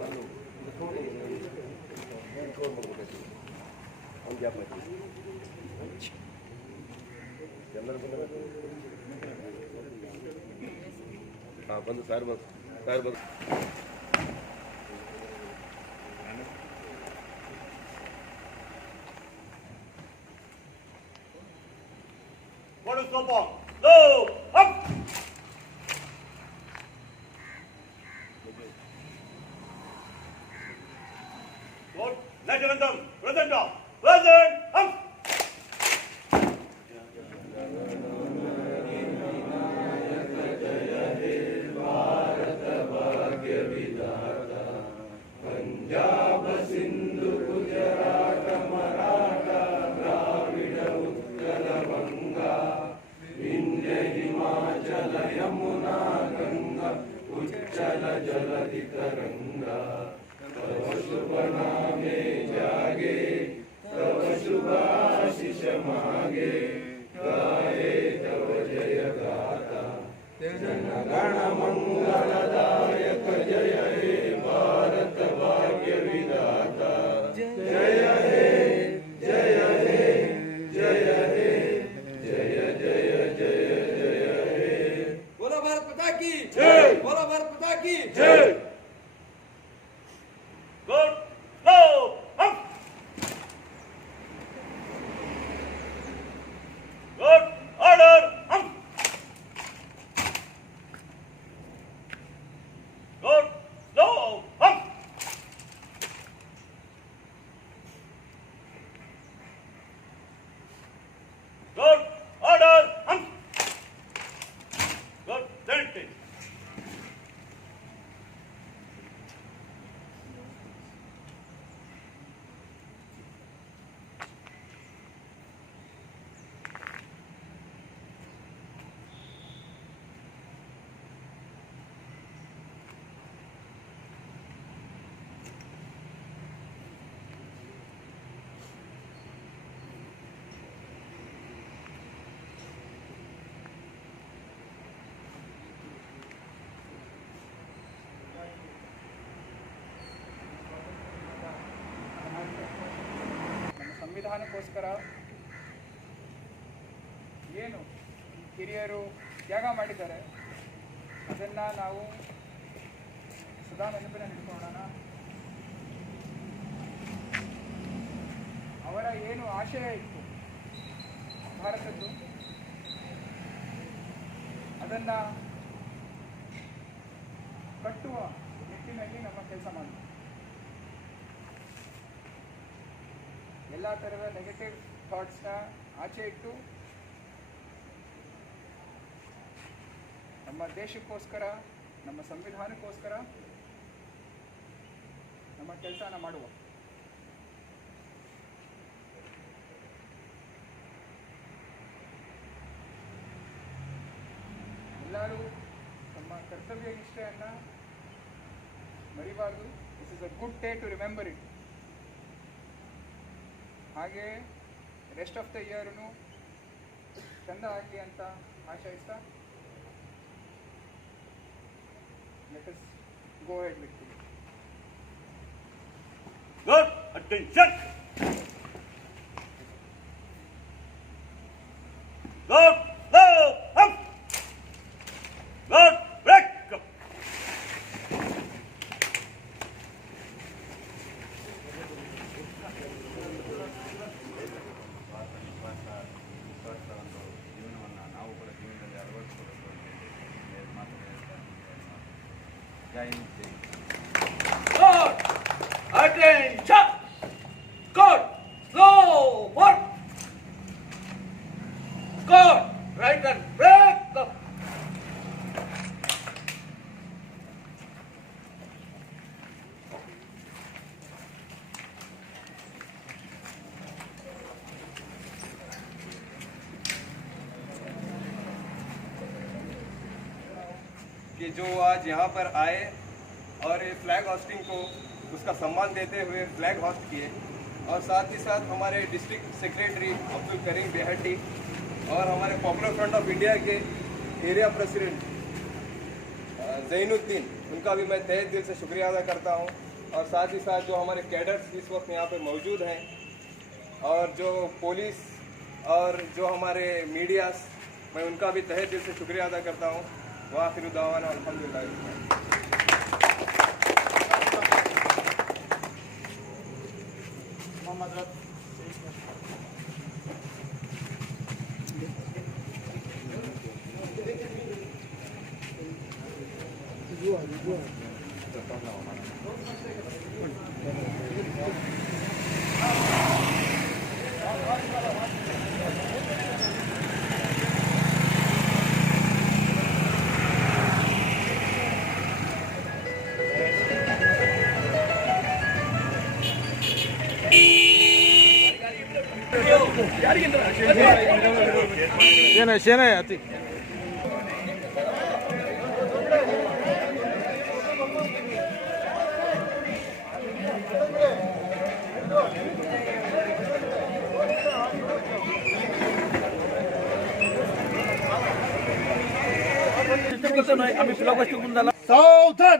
ಬಂದು ಸರ್ ಬಂದು ಸರ್ ಬಂದು जलधि तरंगा तव शुभ नामे जागे तव शुभ आशीष मागे गाए तव जय गाथा जन गण मंगलदायक जय हे भारत भाग्य विधाता जय हे जय हे जय हे जय जय जय जय हे बोलो भारत माता की जय बोलो भारत माता की जय गुड लो हम गुड ऑर्डर हम गुड लो हम गुड ऑर्डर हम गुड सेंटिंग ಸಂವಿಧಾನಕ್ಕೋಸ್ಕರ ಏನು ಹಿರಿಯರು ತ್ಯಾಗ ಮಾಡಿದ್ದಾರೆ ಅದನ್ನು ನಾವು ಸದಾ ನೆನಪಿನಲ್ಲಿ ಇಟ್ಕೊಳ್ಳೋಣ. ಅವರ ಏನು ಆಶಯ ಇತ್ತು ಭಾರತದ್ದು ಅದನ್ನು ಕಟ್ಟುವ ನಿಟ್ಟಿನಲ್ಲಿ ನಮ್ಮ ಕೆಲಸ ಮಾಡಬೇಕು. ಎಲ್ಲ ಥರದ ನೆಗೆಟಿವ್ ಥಾಟ್ಸ್ನ ಆಚೆ ಇಟ್ಟು ನಮ್ಮ ದೇಶಕ್ಕೋಸ್ಕರ ನಮ್ಮ ಸಂವಿಧಾನಕ್ಕೋಸ್ಕರ ನಮ್ಮ ಕೆಲಸನ ಮಾಡುವ. ಎಲ್ಲರೂ ನಮ್ಮ ಕರ್ತವ್ಯ ನಿಷ್ಠೆಯನ್ನು ಮರಿಬಾರ್ದು. This is a good day to remember it. ಹಾಗೆ ರೆಸ್ಟ್ ಆಫ್ ದ ಇಯರ್ನು ಚಂದ ಆಗಲಿ ಅಂತ ಆಶಯಿಸ್ತಾ let us go ahead with it. Good attention good low up good break up Good. Attention. Good. Slow work. Good. Right and break up. कि जो आज यहाँ पर आए और ये फ्लैग होस्टिंग को उसका सम्मान देते हुए फ्लैग होस्ट किए, और साथ ही साथ हमारे डिस्ट्रिक्ट सेक्रेटरी अब्दुल करीम बेहट्टी और हमारे पॉपुलर फ्रंट ऑफ इंडिया के एरिया प्रेसिडेंट जैनुद्दीन, उनका भी मैं तहे दिल से शुक्रिया अदा करता हूँ। और साथ ही साथ जो हमारे कैडर्स इस वक्त यहाँ पे मौजूद हैं और जो पुलिस और जो हमारे मीडियास, मैं उनका भी तहे दिल से शुक्रिया अदा करता हूँ। व आखिर दावाना अल्हम्दुलिल्लाह। सावधान.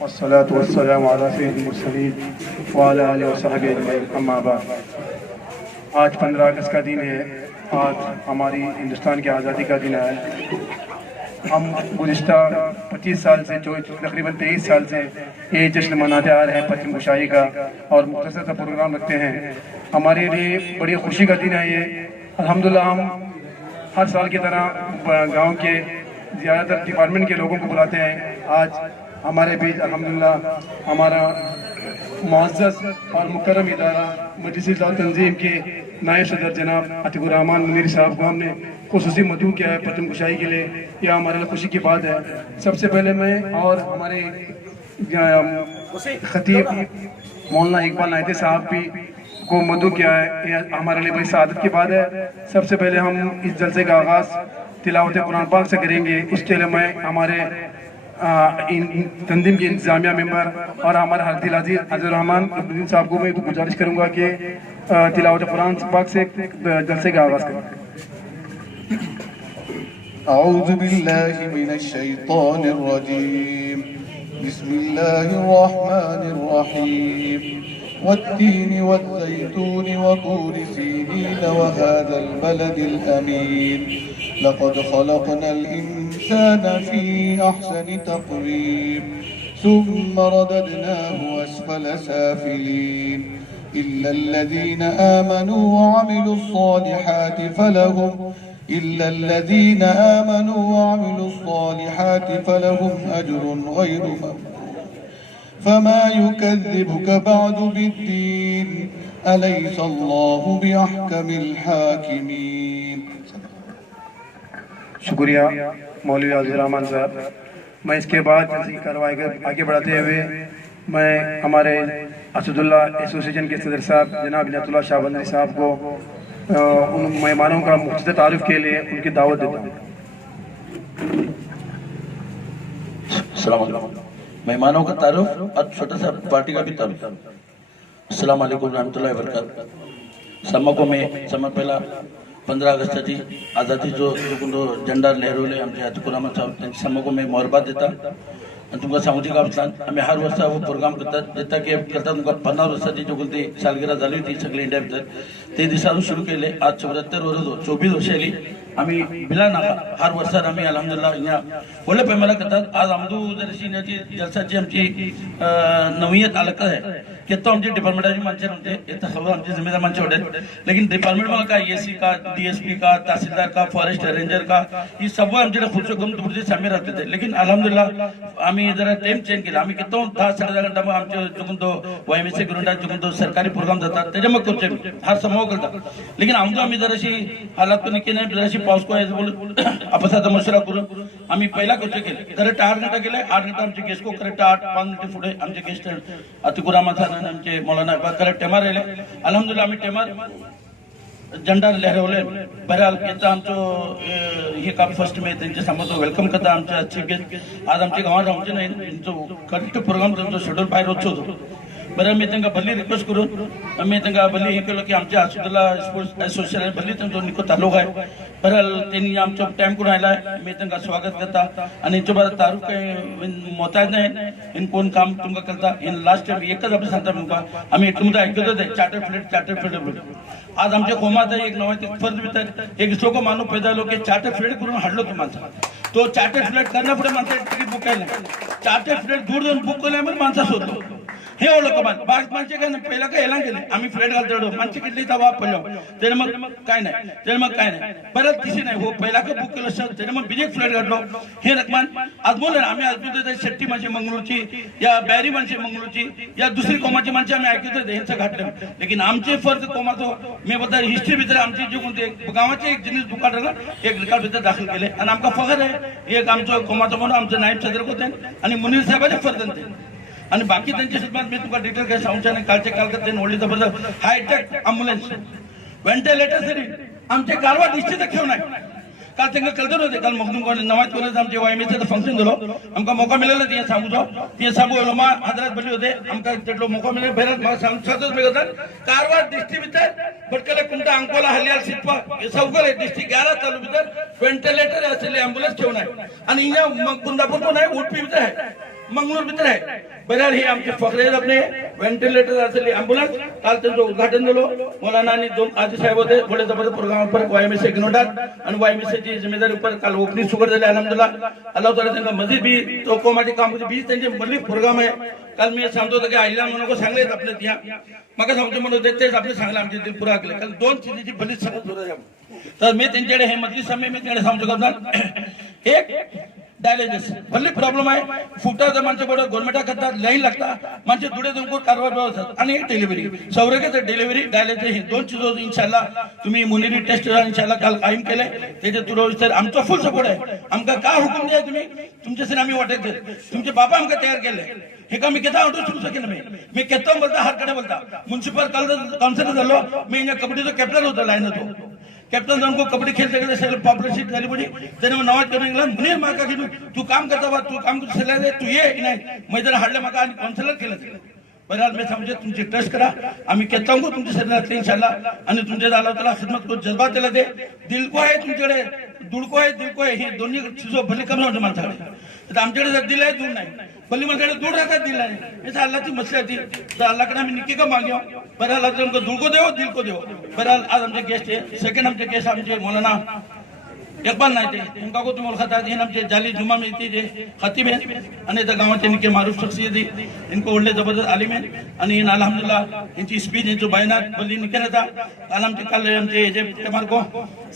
والصلاة والسلام على سید المرسلین وعلى آلہ وصحبہ اجمعین اما بعد۔ آج 15 اگست کا دن ہے، آج ہماری ہندوستان کی آزادی کا دن ہے۔ ہم گزشتہ 25 سال سے تقریباً 23 سال سے یہ جشن مناتے آ رہے ہیں پرچم کشائی کا، اور مختصر سا پروگرام رکھتے ہیں۔ ہمارے لیے بڑی خوشی کا دن ہے یہ۔ الحمدللہ ہم ہر سال کی طرح گاؤں کے زیادہ تر ڈپارٹمنٹ کے لوگوں کو بلاتے ہیں۔ آج ہمارے بیچ الحمدللہ ہمارا معزز اور مکرم ادارہ مجلس ادارہ تنظیم کے نائب صدر جناب عتیق الرحمان منیر صاحب کو ہم نے خصوصی مدعو کیا ہے پرچم کشائی کے لیے۔ یہ ہمارے لیے خوشی کی بات ہے۔ سب سے پہلے میں اور ہمارے خطیب مولانا اقبال نائتے صاحب بھی کو مدعو کیا ہے، یہ ہمارے لیے بڑی سعادت کی بات ہے۔ سب سے پہلے ہم اس جلسے کا آغاز تلاوت قرآن پاک سے کریں گے۔ اس کے لیے میں ہمارے تنظیم کے انتظامیہ ممبر اور ہمارے حضرت العزیز عبد الرحمان الدین صاحب کو میں گزارش کروں گا کہ تلاوت قرآن پاک سے جلسے کا آغاز کریں۔ اعوذ باللہ من الشیطان الرجیم، بسم اللہ الرحمن الرحیم، والتین والزیتون وطور سینین وهذا البلد الامین، لقد خلقنا الإنسان في أحسن تقويم ثم رددناه أسفل سافلين إلا الذين آمنوا وعملوا الصالحات فلهم أجر غير ممنون فما يكذبك بعد بالدين أليس الله بأحكم الحاكمين۔ شکریہ مولوی عبد الرحمان صاحب۔ میں اس کے بعد جلسے کی کارروائی آگے بڑھاتے ہوئے میں ہمارے اسد اللہ ایسوسیشن کے صدر صاحب جناب عنایت اللہ شاہ بندری صاحب کو ان مہمانوں کا مختصر تعارف کے لیے ان کی دعوت دیتا ہوں۔ السلام علیکم۔ مہمانوں کا تعارف اور چھوٹا سا پارٹی کا بھی تعارف۔ السلام علیکم ورحمۃ اللہ وبرکاتہ۔ समको में समय पहिला 15 ऑगस्टाची आझादी जो झेंडा लहरवले आमचे अतिकुरामा साहेब त्यांच्या समको में मोहरबाद देता आणि तुमका सांगूची का आम्ही हर वर्षा हो प्रोग्राम करतात देता की करता तुमका 50 वर्षाची जो कोणती सालगिरा झाली होती सगळे इंडिया भितर ते दिसारून सुरू केले आज 74 वर्ष 24 वर्ष आली आम्ही बिला नाका हर वर्षात आम्ही अल्हम्दुलिल्लाह या ಒಳ್ಳೆ पैमाला करतात आज आमदू दर्शनाची जलसाची आमची नवीयत अलग आहे कि तो आमचे डिपार्टमेंटाची माणसे नव्हते इथं सगळं आमचे जिम्मेदार माणसे होते लेकिन डिपार्टमेंट मला का एसी का डीएसपी का तहसीलदार का फॉरेस्ट रेंजर का ये सब आमच्याकडे खुर्ची कम तुमचे सामील राहते थे लेकिन अल्हम्दुलिल्लाह आम्ही जरा टाइम चेंज केला आम्ही किती 10-10.5 घंटा मग आमचे चुकून तो वायएमएसए ग्राउंड चुकून तो सरकारी प्रोग्राम जातात त्याच्या मग करते हर समूह करतात लेकिन आम्ही जराशी हालात को निके नाही जराशी पाऊस को ऐसे बोल आपसाचा मशवरा करून आम्ही पहिला करतो केले करेक्ट 8 घंटा केले 8 घंटा आमचे गेस्ट को करेक्ट 8-5 मिनिट पुढे आमचे गेस्ट अतिकुरामा साहेब आमचे मौलाना करेक्ट टेमार राहिले अल्हम्दुलिल्लाह आम्ही टेमार झेंडा लहरवले बहरहाल याचा आमचं हे काम फर्स्ट में त्यांच्या समोर वेलकम करता आमच्या चीफ गेस्ट आज आमच्या गावात राहूचे नाही त्यांचं करेक्ट प्रोग्राम त्यांचं शेड्यूल बाहेर रोजचं होतं बरं मी त्यांना भल्ली रिक्वेस्ट करून मी त्यांना भल्ली हे केलं की आमच्या आसुदला स्पोर्ट्स असोसिएशन भल्ली त्यांचा निको तालुक आहे बहरहाल त्यांनी आमच्या टाइम करून आयला मी त्यांना स्वागत करता आणि यांच्या बाद तारू काही मोताज नाही इन कोण काम तुमका करता इन लास्ट टाइम एकच आपण सांगता तुमका आम्ही तुमचं ऐकत होते चार्टर फ्लेट आज आमच्या कोमात एक नवा फर्ज भीतर एक सोको मानव पैदा लोक चार्टर फ्लेट करून हाडलो तो माणसा तो चार्टर फ्लेट करण्यापुढे माणसा तिकीट बुक केलं चार्टर फ्लेट दूर जाऊन बुक केल्यामुळे माणसा शोधलो हे ओळख बाग माणसे काय पहिला काय एलान केले आम्ही फ्लेट घालतो माणसे किती वाप पडलो त्याने मग काय नाही परत दिसे नाही हो पहिला का बुक केलं सर त्याने मग बिजे फ्लेट घातलो हे रकमान आज बोल आम्ही आज शेट्टी माणसे मंगळूरची या बॅरी माणसे मंगळूरची या दुसरी कोमाची माणसे आम्ही ऐकत होते यांचं घातलं लेकिन आमचे फर्ज कोमाचो मी बद्दल हिस्ट्री भितर आमची जे कोणते गावाचे एक जिनिस दुकान एक रिकाल भितर दाखल केले आणि आमका फखर आहे एक आमचं कोमाचो म्हणून आमचं नायब सदर होते आणि मुनीर साहेबाचे फर्ज होते आणि बाकी त्यांच्या संदर्भात मी तुमका डिटेल काय सांगू नाही कालचे काल करते ओळी जबरदस्त हायटेक ॲम्ब्युलन्स व्हेंटिलेटर सरी आमचे कारवा निश्चित ठेवून आहे काल त्यांना कळतर होते काल मखदूम कॉलेज नमाज कॉलेज आमचे वायएमएसचं फंक्शन दिलो आमका मौका मिळाला ते सांगू ते सांगू लोमा हजरत बली होते आमका तेटलो मौका मिळाला बेरत मला सांगतच मिळतात कारवा डिस्ट्रिक्ट भितर भटकले कुंटा अंकोला हल्याल सिटपा सौगले डिस्ट्रिक्ट 11 तालुक भितर व्हेंटिलेटर असलेले ॲम्ब्युलन्स ठेवून आहे आणि या कुंदापूर पण आहे उडपी भितर आहे मंगळूर भितर आहे बहरहाल हे आमचे फखरे अपने व्हेंटिलेटर असलेली ॲम्ब्युलन्स काल त्यांचं उद्घाटन दिलो मौलाना आणि 2 आजी साहेब होते बडे जबरदस्त प्रोग्राम पर वायएमएसए गिनोडात आणि वायएमएसए ची जिम्मेदारी पर काल ओपनिंग सुगर झाले अल्हम्दुलिल्लाह अल्लाह ताला त्यांना मस्जिद भी तो कोमाची काम भी त्यांचे मल्ली प्रोग्राम आहे काल मी सांगतो की आईला म्हणून सांगले आपले त्या मग सांगतो म्हणून तेच आपले सांगले आमचे दिल पुरा केले काल 2 चीजेची भली सगळं होतं तर मी त्यांच्याकडे हे मजलिस समय मी त्यांच्याकडे सांगतो करतात एक डायलिसिस भले प्रॉब्लेम आहे फुटाचं माणसं बरोबर गव्हर्नमेंटा करतात लाईन लागतात माणसे दुडे तुमको कारवार होतात आणि एक डिलिव्हरी सौरगेचं डिलिव्हरी डायलिसिस हे 2 चीज इंशाल्लाह तुम्ही मुनिरी टेस्ट इंशाल्लाह काल कायम केले त्याचे तुरो सर आमचा फुल सपोर्ट आहे आमका का हुकूम द्या तुम्ही तुमच्यासाठी आम्ही वाटत तुमचे बाबा आमका तयार केले हे का मी किती ऑर्डर सुरू केलं मी केतो बोलता हरकडे बोलता म्युनिसिपल काउन्सिलर झालो मी या कबड्डीचा कॅप्टन होतो लाईन होतो कॅप्टन जाऊन को कबड्डी खेळते गेले सगळे पॉप्युलर झाली पडी त्याने नवाज करून गेला मुनीर माका की तू काम करता बा तू काम सगळ्या दे तू ये नाही मैं जरा हाडले माका आणि काउन्सिलर केलं बहरहाल मैं समझे तुमची ट्रस्ट करा आम्ही कहता हूँ तुमच्या शरीरात इंशाल्लाह आणि तुमच्या अल्लाह ताला खिदमत को जज्बा त्याला दे दिल को आहे तुमच्याकडे दुडको आहे हे दोन्ही चीजो भले कमी होते माणसाकडे तर आमच्याकडे जर दिलाय दूर नाही भले माझ्याकडे दूर राहतात दिल नाही याचा अल्लाहची मसली होती तर अल्लाहकडे आम्ही निकी का माग्यो बहरहाल आज हमको दुल को देव दिल को देव बहरहाल आज आमचे गेस्ट आहे सेकंड आमचे गेस्ट आमचे मौलाना इकबाल नाही ते इनका को तुम्ही ओळखतात हे आमचे जाली जुमा मिळते जे खतीब आहे आणि त्या गावाचे निके मारूफ शख्सियत इनको ओळले जबरदस्त आलिम आहे आणि अल्हम्दुलिल्लाह यांची स्पीच यांची बयानात भली निके रहता काल आमचे काल आमचे जे टेमार को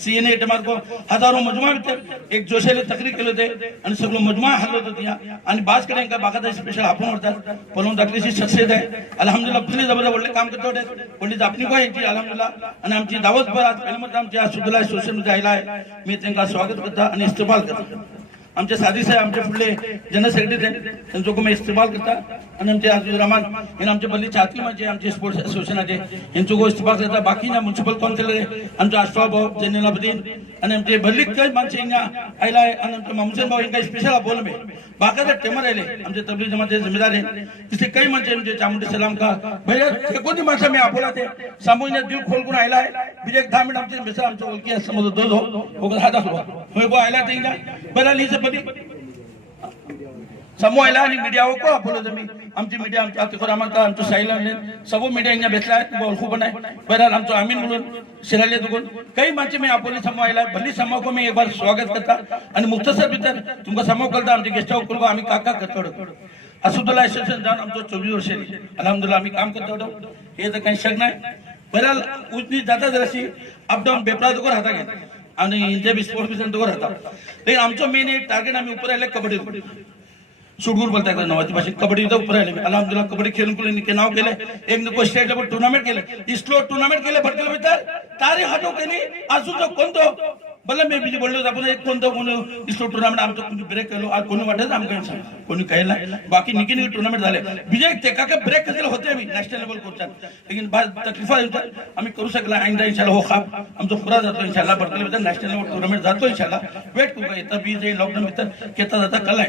सीएनए टेमार को हजारो मजमा भितर एक जोशेले तकरीर केले होते आणि सगळं मजमा हल्लो होतो त्या आणि बास कडे का बागात स्पेशल आपण होतात पण दाखलीची शख्सियत आहे अल्हम्दुलिल्लाह भली जबरदस्त ओळले काम करतो पण आपली को यांची अल्हम्दुलिल्लाह आणि आमची दावत पर आज पहिल्यांदा आमच्या सुदला सोशल मध्ये आयला आहे मी त्यांना स्वागत करता आणि इस्तेमाल करता आमचे साथी साहेब आमचे पुढले जनरल सेक्रेटरी त्यांचा मी इस्तेमाल करता आणि आमचे आसिफ रहमान हे आमचे बल्ली चाहती आमचे स्पोर्ट्स असोसिएशनाचे यांचो गो इस्तेमाल करता बाकीच्या म्युनिसिपल काउन्सिलर आमचे अशफाक भाऊ जैनुलाब्दीन आणि आमचे भल्ली काही माणसे हिंगा आयला आणि आमचे मामूसन भाऊ हिंगा स्पेशल बोल में बाकायदा टेमर आले आमचे तबलीग जमातचे जिम्मेदार आहे तिथे काही माणसे आमचे चामुंडे सलाम का भैया कोणती माणसं मी आपोला ते सामूहिक दिल खोल करून आयला आहे म्हणजे एक 10 मिनिट आमचे बेसा आमचे ओळखी समोर दो हो हा दाखवा होय गो आयला ते हिंगा बरं लिहिचं बली समूह आयला आणि मीडिया को आपोलो जमी आमची मीडिया आमच्या आतिकुर रहमान का आमचं साहिल सब मीडिया हिंगा बेसला आहे ओळखू पण आहे बरं आमचं अमीन म्हणून शिराले दुगुन काही माणसे मी आपोली समूह आयला भल्ली समूह को मी एक बार स्वागत करता आणि मुख्तसर भीतर तुमका समूह करता आमचे गेस्ट हाऊस को आम्ही काका करतो असुदुल्ला एसोसिएशन जाऊन आमचं 24 वर्ष अल्हम्दुलिल्लाह आम्ही काम करतो हे तर काही शक नाही बरं उजनी जाता जराशी अपडाऊन बेपरा दुगो राहता घेत आणि जे बी स्पोर्ट्स बिजन दुगो राहता लेकिन आमचं मेन एक टार्गेट आम्ही ऊपर आले कबड्डी सुडगुर बोलता है नवाची भाषेत कबड्डी तो ऊपर आले अल्हम्दुलिल्लाह कबड्डी खेळून कुले के नाव केले एक नको स्टेट लेवल टूर्नामेंट केले इसलो टूर्नामेंट केले भटकेले भीतर तारी हटो केली अजून तो कोणतो भले मी बीजी बोललो आपण एक कोणतं कोणी इसलो टूर्नामेंट आमचं कोणी ब्रेक केलो आज कोणी वाटत आमकडे सांग कोणी काही नाही बाकी निकी निकी टूर्नामेंट झाले बीजे ते का ब्रेक केले होते आम्ही नॅशनल लेवल कोचात लेकिन बाद तकलीफा होता आम्ही करू शकला आइंदा इंशाल्लाह हो खाप आमचं पुरा जातो इंशाल्लाह भटकेले भीतर नॅशनल लेवल टूर्नामेंट जातो इंशाल्लाह वेट करू येता बी जे लॉकडाऊन भीतर केता जाता कला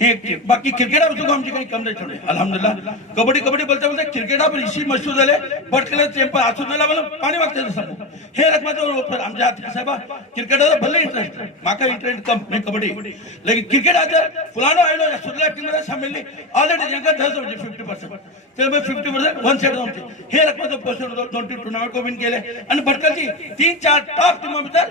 हे एक बाकी क्रिकेट आमचं आमची काही कम नाही ठेवले अल्हम्दुलिल्लाह कबड्डी बोलता बोलता क्रिकेट आपण इशी मशहूर झाले भटकेले चेंपर आसुदला मला पाणी मागते समोर हे रकमाचं आमच्या हात साहेब क्रिकेट भले इंटरेस्ट माका इंटरेस्ट कम मैं कबड्डी लेकिन क्रिकेट आता फुलानो आयलो सुदला टीम मध्ये सामील ऑलरेडी जंका 10 होते 50% ते मी 50% वन साइड होते हे रकमाचं पोस्ट होतो 20 टूर्नामेंट को विन केले आणि भटकाची 3-4 टॉप टीम मध्ये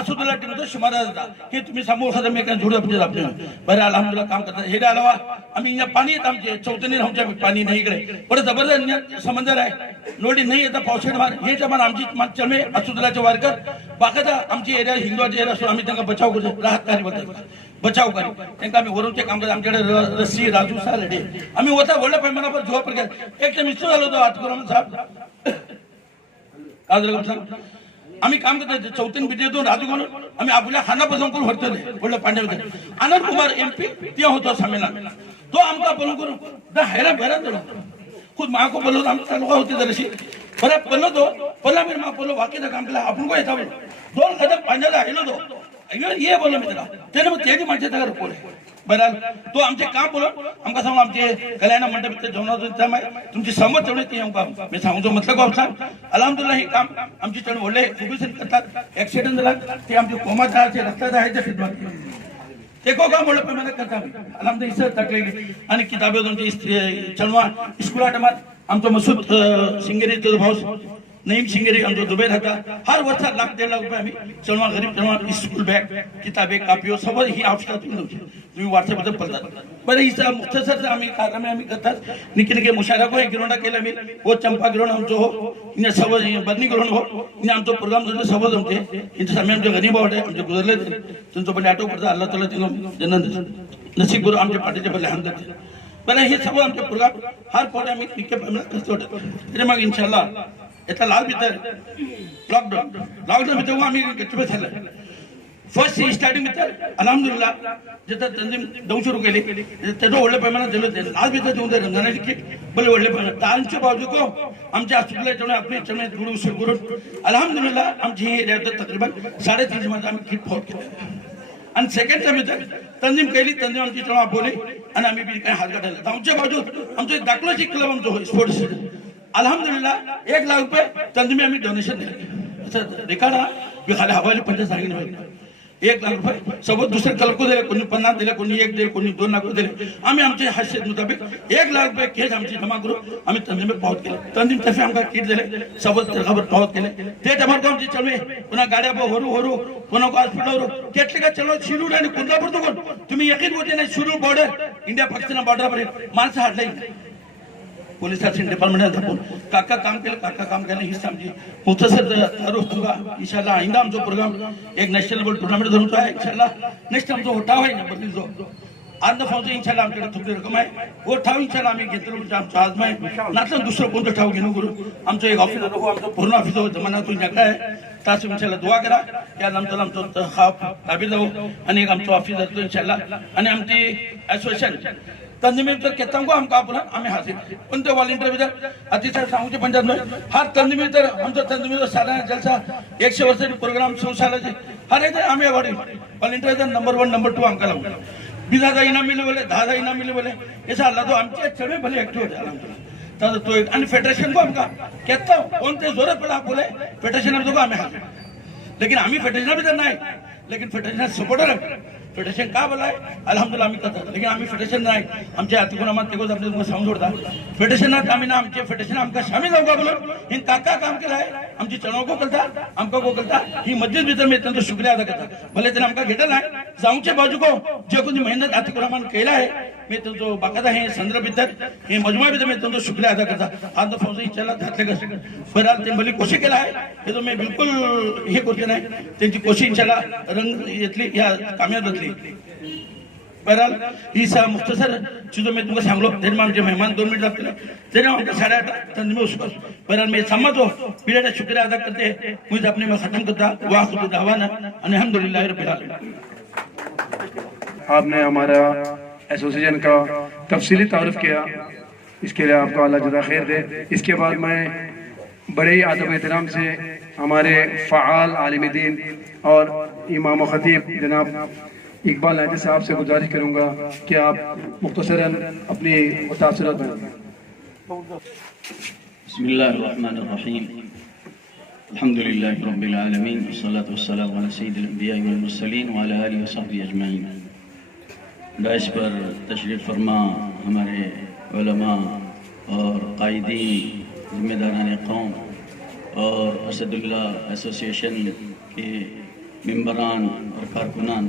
असुदला टीम मध्ये शुमारा जाता हे तुम्ही समोर सदा मी काय जोडत म्हणजे आपले बरं अल्हम्दुलिल्लाह काम करता हे अलावा आम्ही इना पाणी येत आमचे चौथनी आमच्या पाणी नाही इकडे पण जबरदस्त समंदर आहे लोडी नाही येता पावसाळ्यात मार हे जमान आमची चलमे असुदलाचे वारकर बाकाचा आमची एरिया हिंदूचे एरिया असतो आम्ही त्यांना बचाव करतो राहतकारी बोलतो बचाव करी त्यांना आम्ही वरूनचे काम करतो आमच्याकडे रस्सी राजू सार रेडे आम्ही होता वडल्या पैमानावर झोप गेला एक मिस्टर झालो होतो आतकुराम साहेब आम्ही काम करतो चौथीन बिजेतून राजू म्हणून आम्ही आपल्या खानापासून करून भरतो वडल्या पांड्यामध्ये आनंद कुमार MP ते होतो संमेलन तो आमका बोलून करून हैराण हैराण खुद माँ को बोलो हम तालुका होती जराशी बरं बोलो तो बोला मेरे माँ बोलो वाकई का काम केला आपण को येता बोलो 2 कदम पाण्याला आलो तो ये बोलो मी त्याने मग त्याची माणसे तयार कोण बरं तो आमचे काम बोलो आमका सांगू आमचे कल्याण मंडप जेवणाचं तुमची समज तेवढे ते आमका मी सांगतो मतलब को सांग अल्हम्दुलिल्लाह हे काम आमची चढ वडले खुबीसन करतात ऍक्सिडेंट झाला ते आमचे कोमा जायचे रस्ता जायचे खिदमत देखो का मोड़ पे मैंने करता अल्हम्दुलिल्लाह इससे तकलीफ आणि किताबें तुमची चलवा स्कूल टमात आमचं मसूद सिंगेरी तो भाऊ नईम सिंगेरी आमचं दुबई राहता हर वर्ष ₹1.5 लाख आम्ही चलवा गरीब चलवा स्कूल बॅग किताबें कापियो सब ही ऑप्शन तुम्ही व्हॉट्सअप वर पडतात बरं हिचा मुख्तसर आम्ही कार्यक्रम आम्ही करतात निकी निकी मुशारा को एक गिरोंडा केला मी वो चंपा गिरोंड आमचो हो इन सब बदनी गिरोंड हो इन आमचो प्रोग्राम जो सब जमते इन समय आमचे गरीब होते आमचे गुजरले तुमचं पण ऑटो पडता अल्लाह ताला तिनो जन्नत नसीब करू आमच्या पाठीचे पहिले हम देते बरं हे सब आमचे प्रोग्राम हर पोटे आम्ही निके करतो तरी मग इंशाल्लाह याचा लाभ भीतर लॉकडाऊन भीतर आम्ही घेतलो झालं फर्स्ट स्टार्टिंग भीतर अल्हम्दुलिल्लाह जिथं तंजीम दौड सुरू केली त्याचं ओढल्या पैमानात दिलं ते लाभ भीतर देऊन ते रंगाने किट बोले ओढले पैमानात तांच्या बाजू को आमच्या हॉस्पिटलला आपली चणे थोडं सुरू करून अल्हम्दुलिल्लाह आमची ही एरिया तकरीबन 3.5 मध्ये आम्ही किट फॉर केलं आणि सेकंड भीतर तंजीम केली तंजीम आमची चणा बोली आणि आम्ही बी काही हात काढले आमच्या बाजू आमचं एक दाखलाची क्लब आमचं स्पोर्ट्स अल्हम्दुलिल्लाह 1 लाख रुपये तंजीम आम्ही डोनेशन दिले असं रिकार्ड खाली हवाली पंचायत सांगितलं 1 लाख रुपये सोबत दुसरे क्लब को दिले कोणी 50 दिले कोणी 1 दिले कोणी 2 लाख दिले आम्ही आमच्या हैसियत मुताबिक 1 लाख रुपये केस आमची जमा करून आम्ही तंजीम पावत केले तंजीम तर्फे आमका किट दिले सोबत खबर पावत केले ते टमाटर आमची चलवे पुन्हा गाड्या होरू पुन्हा हॉस्पिटल केटले का चलो शिरूर आणि कुंदापूर तो कोण तुम्ही यकीन होते नाही Shirur border India Pakistan border पर माणसं हटले पोलिसांचे डिपार्टमेंट दाखवून काका काम केलं ही समजी मुख्तसर तुमका इंशाल्लाह आइंदा आमचो प्रोग्राम एक नॅशनल लेवल टूर्नामेंट धरूचो आहे इंशाल्लाह नेक्स्ट आमचो होठाव आहे ना बदली जो आज फावतो इंशाल्लाह आमच्याकडे थोडी रक्कम आहे वो ठाव इंशाल्लाह आम्ही घेतलो आमचा आजमा आहे नातलं दुसरं कोणतं ठाव घेणं करू आमचं एक ऑफिस नको आमचं पूर्ण ऑफिस होतं मनातून जगा आहे तास इंशाल्लाह दुआ करा या आमचं आमचं हाफ ताबी जाऊ आणि एक आमचं ऑफिस असतो इंशाल्लाह आणि आमची असोसिएशन तंजिमीतर केतांगो आमकां आपुला आमी हासील पण ते वॉलंटियर भितर अतिशय सांगूचे पंचायत न्हय हर तंजिमीतर आमचो तंजिमीतर सालाना जलसा 100 वर्साचे प्रोग्राम संवसाराचे हर एक आमी अवॉर्ड वॉलंटियर नंबर 1 नंबर 2 आमकां लागू 20,000 इनाम मिले बोले 10,000 इनाम मिले बोले ऐसा अल्लाह तो आमचे चढे भले एक्टिव होते अल्हम्दुलिल्लाह तर तो एक आणि फेडरेशन को आमकां केता कोण ते जोरात पडा बोले फेडरेशन तो आमी हासील लेकिन आमी फेडरेशन भितर नाही लेकिन फेडरेशन सपोर्टर फेडरेशन का बोलाय अल्हम्दुलिल्लाह आम्ही करतात लेकिन आम्ही फेडरेशन नाही आमच्या हातीकून तेगोच आपले तुमकां सांगून सोडता फेडरेशनात आम्ही ना आमचे फेडरेशन आमकां शामील जावपा बोलून हे काका काम केलाय आमची चणवको करता आमकां को करता ही मस्जिद भितर मी त्यांचा शुक्रिया अदा करता भले त्याने आमकां घेतला नाही जाऊचे बाजू को जे कोणी मेहनत हातीकून केला आहे मी तुमचो बाकायदा हे संदर्भ भितर हे मजमुआ भितर मी तुमचो शुक्रिया अदा करता आज तो फौजी चला घातले कसे बहरहाल ते भली कोशिश केला आहे हे तो मी बिलकुल हे करते नाही त्यांची कोशिश इंशाल्लाह रंग येतली या कामयाब जातली बहरहाल ही सा मुख्तसर चीजों में तुमको सांगलो तेरे आमचे मेहमान 2 मिनिट लागतले तेरे आमचे 8:30 तंजीम उसको बहरहाल मैं समझो पीरियड शुक्रिया अदा करते मुझे अपने में खत्म करता वाखुद दावाना अल्हम्दुलिल्लाह रब्बिल आलमीन। आपने हमारा एसोसिएशन का तफसीली तारुफ किया इसके लिए आपको अल्लाह जज़ा खैर दे। इसके बाद मैं बड़े ही अदब एहतराम से हमारे फ़आल आलिम दीन और इमाम व खतीब जनाब इकबाल नायदर साहब से गुजारिश करूँगा कि आप मुख्तसरन अपनी मुतासरत में। बिस्मिल्लाहिर्रहमानिर्रहीम अल्हम्दुलिल्लाहि रब्बिल आलमीन वस्सलातु वस्सलामु अला सय्यिदिल अंबिया'i वल मुरसलीन व अला आलिहि व सहबिहि अजमईन। डाइस पर तशरीफ़ फरमा हमारे उलमा और कायदीन ज़िम्मेदारान कौम और असदुल्लाह एसोसिएशन के मेंबरान और कारकुनान,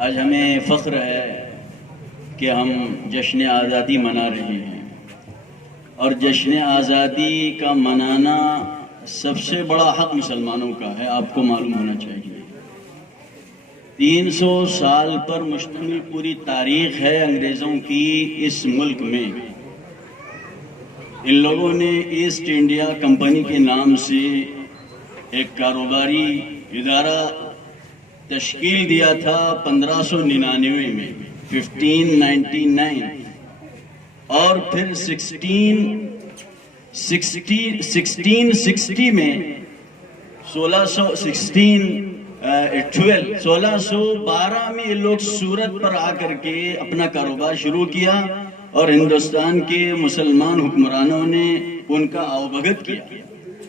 आज हमें फ़ख्र है कि हम जश्न आज़ादी मना रहे हैं और जश्न आज़ादी का मनाना सबसे बड़ा हक़ मुसलमानों का है, आपको मालूम होना चाहिए। 300 साल पर मुश्तमिल पूरी तारीख है अंग्रेज़ों की इस मुल्क में। इन लोगों ने ईस्ट इंडिया कंपनी के नाम से एक कारोबारी इदारा तश्कील दिया था 1599 में 1599 और फिर 1660 में 1612 में ये लोग सूरत पर आकर के अपना कारोबार शुरू किया और हिंदुस्तान के मुसलमान हुक्मरानों ने उनका आवभगत किया।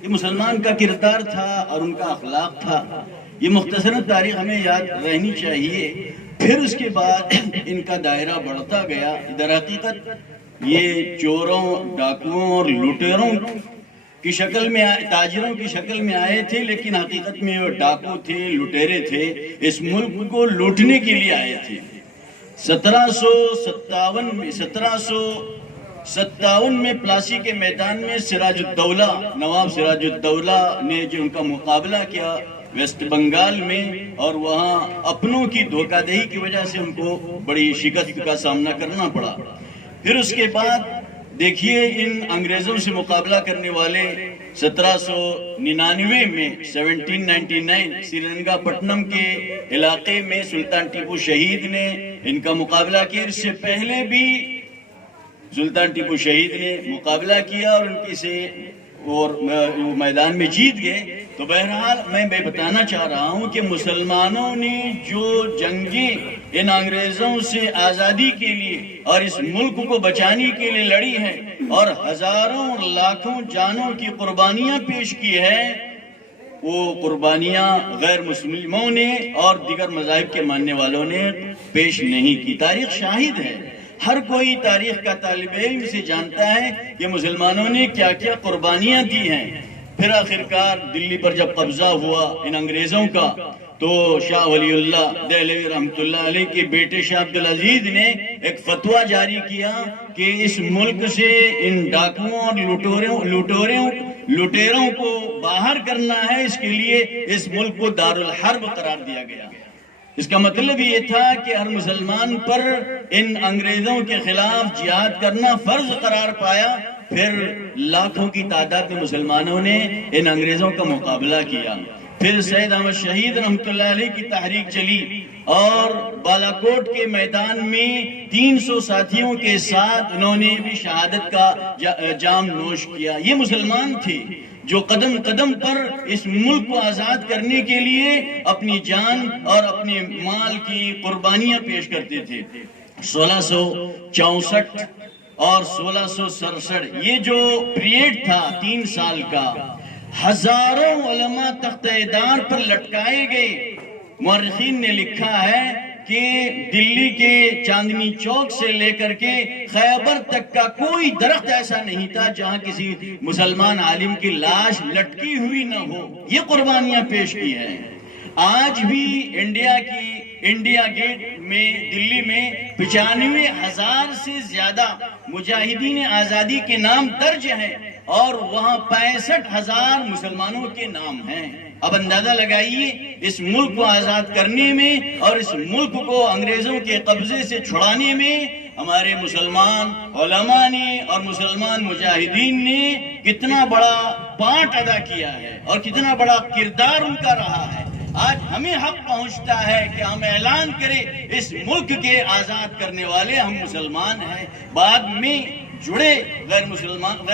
ये मुसलमान का किरदार था और उनका अखलाक था। ये मुख्तसरन तारीख हमें याद रहनी चाहिए। फिर उसके बाद इनका दायरा बढ़ता गया। दर हकीकत ये चोरों, डाकुओं और लुटेरों की शक्ल में आए, ताजिरों की शक्ल में आए थे, लेकिन हकीकत में वो डाकू थे, लुटेरे थे, इस मुल्क को लूटने के लिए आए थे। 1757 में प्लासी के मैदान में सिराजुद्दौला, नवाब सिराजुद्दौला ने जो उनका मुकाबला किया वेस्ट बंगाल में, और वहाँ अपनों की धोखाधड़ी की वजह से उनको बड़ी शिकस्त का सामना करना पड़ा। फिर उसके बाद देखिए इन अंग्रेजों से मुकाबला करने वाले 1799 में 1799 श्रीरंगापट्टनम के इलाके में सुल्तान टीपू शहीद ने इनका मुकाबला किया। इससे पहले भी सुल्तान टीपू शहीद ने मुकाबला किया और उनकी से और मैदान में जीत गए। तो बहरहाल मैं बताना चाह रहा हूं कि मुसलमानों ने जो जंगें इन अंग्रेजों से आज़ादी के लिए और इस मुल्क को बचाने के लिए लड़ी हैं और हजारों और लाखों जानों की कुर्बानियां पेश की है, वो कुर्बानियां गैर मुस्लिमों ने और दीगर मज़ाहिब के मानने वालों ने पेश नहीं की। तारीख शाहिद है, हर कोई तारीख का तालिब इल्म से जानता है कि मुसलमानों ने क्या क्या कुर्बानियां दी हैं। फिर आखिरकार दिल्ली पर जब कब्जा हुआ इन अंग्रेजों का, तो शाह वलीउल्लाह दहलवी रहमतुल्लाह अलैह के बेटे शाह अब्दुल अजीज ने एक फतवा जारी किया कि इस मुल्क से इन डाकुओं और लुटेरों को बाहर करना है। इसके लिए इस मुल्क को दारुल हर्ब करार दिया गया। इसका मतलब ये था कि हर मुसलमान पर इन अंग्रेजों के खिलाफ जिहाद करना फर्ज करार पाया। फिर लाखों की तादाद में मुसलमानों ने इन अंग्रेजों का मुकाबला किया। پھر سید احمد شہید رحمۃ اللہ علیہ کی تحریک چلی اور بالاکوٹ کے میدان میں 300 ساتھیوں کے ساتھ انہوں نے بھی شہادت کا جام نوش کیا. یہ مسلمان تھے جو قدم قدم پر اس ملک کو آزاد کرنے کے لیے اپنی جان اور اپنے مال کی قربانیاں پیش کرتے تھے. 1664 اور 1667 یہ جو پیریڈ تھا 3 سال کا، ہزاروں علماء تختہ دار پر لٹکائے گئے. مورخین نے لکھا ہے کہ دلی کے چاندنی چوک سے لے کر کے خیبر تک کا کوئی درخت ایسا نہیں تھا جہاں کسی مسلمان عالم کی لاش لٹکی ہوئی نہ ہو. یہ قربانیاں پیش کی ہیں. آج بھی انڈیا گیٹ میں دلی میں 95,000 سے زیادہ مجاہدین آزادی کے نام درج ہیں اور وہاں 65,000 مسلمانوں کے نام ہیں. اب اندازہ لگائیے اس ملک کو آزاد کرنے میں اور اس ملک کو انگریزوں کے قبضے سے چھڑانے میں ہمارے مسلمان علماء نے اور مسلمان مجاہدین نے کتنا بڑا پارٹ ادا کیا ہے اور کتنا بڑا کردار ان کا رہا ہے. آج ہمیں حق پہنچتا ہے کہ ہم اعلان کریں اس ملک کے آزاد کرنے والے ہم مسلمان ہیں. بعد میں جڑے غیر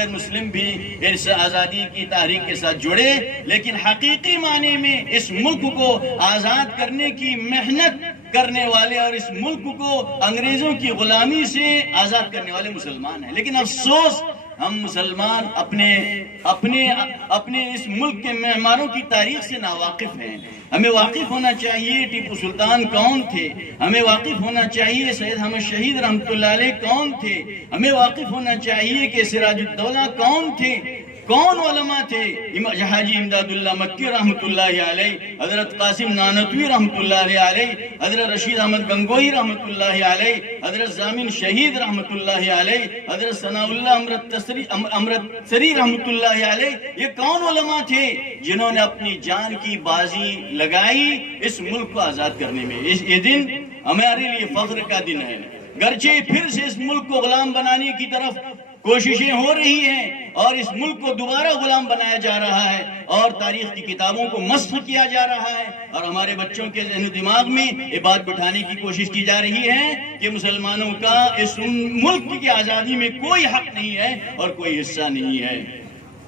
مسلم بھی اس آزادی کی تحریک کے ساتھ جڑے، لیکن حقیقی معنی میں اس ملک کو آزاد کرنے کی محنت کرنے والے اور اس ملک کو انگریزوں کی غلامی سے آزاد کرنے والے مسلمان ہیں. لیکن افسوس ہم مسلمان اپنے اس ملک کے معماروں کی تاریخ سے ناواقف ہیں. ہمیں واقف ہونا چاہیے ٹیپو سلطان کون تھے، ہمیں واقف ہونا چاہیے سید احمد شہید رحمۃ اللہ علیہ کون تھے، ہمیں واقف ہونا چاہیے کہ سراج الدولہ کون تھے، کون علماء تھے. حاجی امداد اللہ مکی رحمۃ اللہ علیہ، حضرت قاسم نانوتوی رحمۃ اللہ علیہ، حضرت رشید احمد گنگوئی رحمۃ اللہ علیہ، حضرت ضامن شہید رحمۃ اللہ علیہ، حضرت ثناء اللہ امرت سری رحمۃ اللہ علیہ. یہ کون علماء تھے جنہوں نے اپنی جان کی بازی لگائی اس ملک کو آزاد کرنے میں. یہ دن ہمارے لیے فخر کا دن ہے. گرچہ پھر سے اس ملک کو غلام بنانے کی طرف کوششیں ہو رہی ہیں اور اس ملک کو دوبارہ غلام بنایا جا رہا ہے اور تاریخ کی کتابوں کو مسخ کیا جا رہا ہے اور ہمارے بچوں کے ذہن و دماغ میں یہ بات بٹھانے کی کوشش کی جا رہی ہے کہ مسلمانوں کا اس ملک کی آزادی میں کوئی حق نہیں ہے اور کوئی حصہ نہیں ہے.